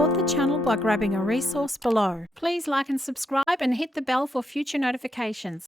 support the channel by grabbing a resource below. Please like and subscribe and hit the bell for future notifications.